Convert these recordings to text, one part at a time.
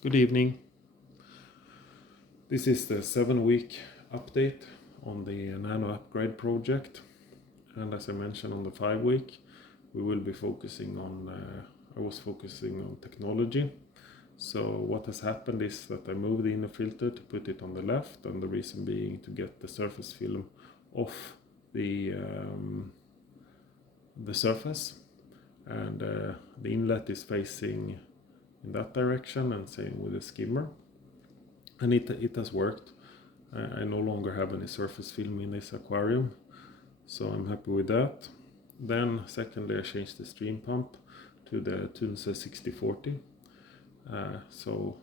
Good evening. This is the 7-week update on the Nano Upgrade project, and as I mentioned on the 5-week, we will be focusing on, I was focusing on technology. So what has happened is that I moved the inner filter to put it on the left, and the reason being to get the surface film off the surface, and the inlet is facing in that direction, and same with the skimmer, and it has worked. I no longer have any surface film in this aquarium, so I'm happy with that. Then secondly, I changed the stream pump to the Tunze 6040. So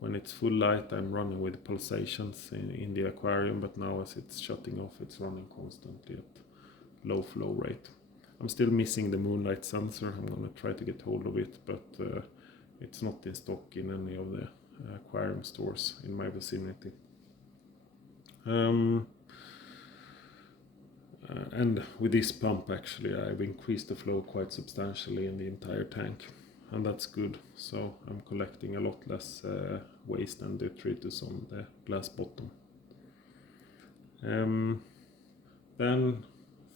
when it's full light, I'm running with pulsations in the aquarium, but now as it's shutting off, it's running constantly at low flow rate. I'm still missing the moonlight sensor. I'm gonna try to get hold of it, but it's not in stock in any of the aquarium stores in my vicinity. And with this pump, actually, I've increased the flow quite substantially in the entire tank, and that's good. So I'm collecting a lot less waste and detritus on the glass bottom. Then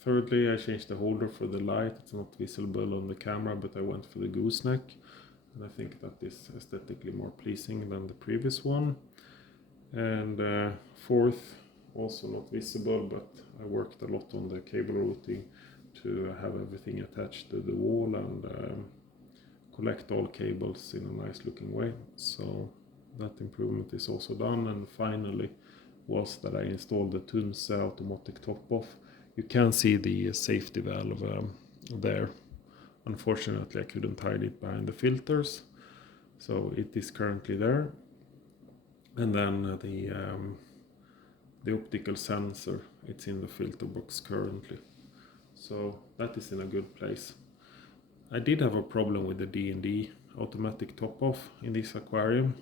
thirdly, I changed the holder for the light. It's not visible on the camera, but I went for the gooseneck, and I think that is aesthetically more pleasing than the previous one. And fourth, also not visible, but I worked a lot on the cable routing to have everything attached to the wall and collect all cables in a nice looking way. So that improvement is also done. And finally was that I installed the Tunze automatic top off. You can see the safety valve there. Unfortunately, I couldn't hide it behind the filters, so it is currently there. And then the optical sensor, it's in the filter box currently, so that is in a good place. I did have a problem with the D&D automatic top off in this aquarium,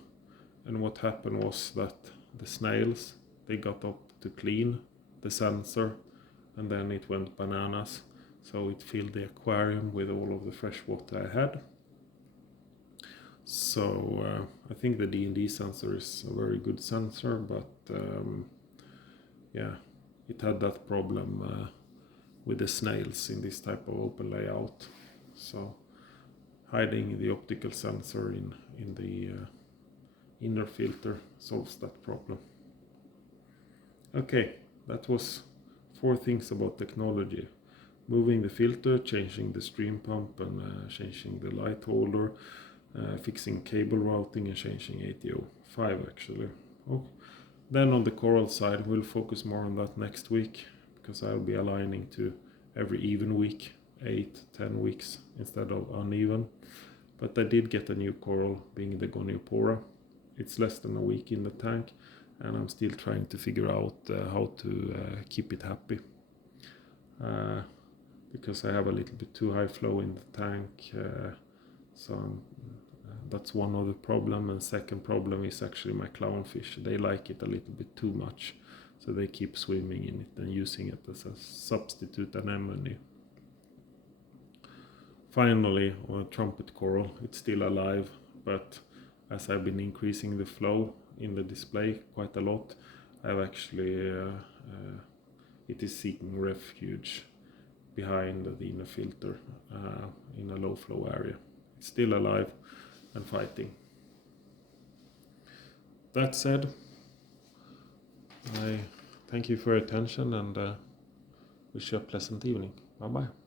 and what happened was that the snails, they got up to clean the sensor, and then it went bananas, so it filled the aquarium with all of the fresh water I had. So I think the D&D sensor is a very good sensor, but yeah, it had that problem with the snails in this type of open layout. So hiding the optical sensor in the inner filter solves that problem. Okay, that was 4 things about technology: moving the filter, changing the stream pump, and changing the light holder, fixing cable routing, and changing ATO. 5 actually. Okay. Then on the coral side, we'll focus more on that next week, because I'll be aligning to every even week, 8-10 weeks instead of uneven. But I did get a new coral, being the Goniopora. It's less than a week in the tank, and I'm still trying to figure out how to keep it happy, because I have a little bit too high flow in the tank, so that's one of the problem. And second problem is actually my clownfish. They like it a little bit too much, so they keep swimming in it and using it as a substitute anemone. Finally, on a trumpet coral, it's still alive, but as I've been increasing the flow in the display quite a lot, I've actually it is seeking refuge behind the inner filter in a low flow area. It's still alive and fighting. That said, I thank you for your attention and wish you a pleasant evening. Bye bye.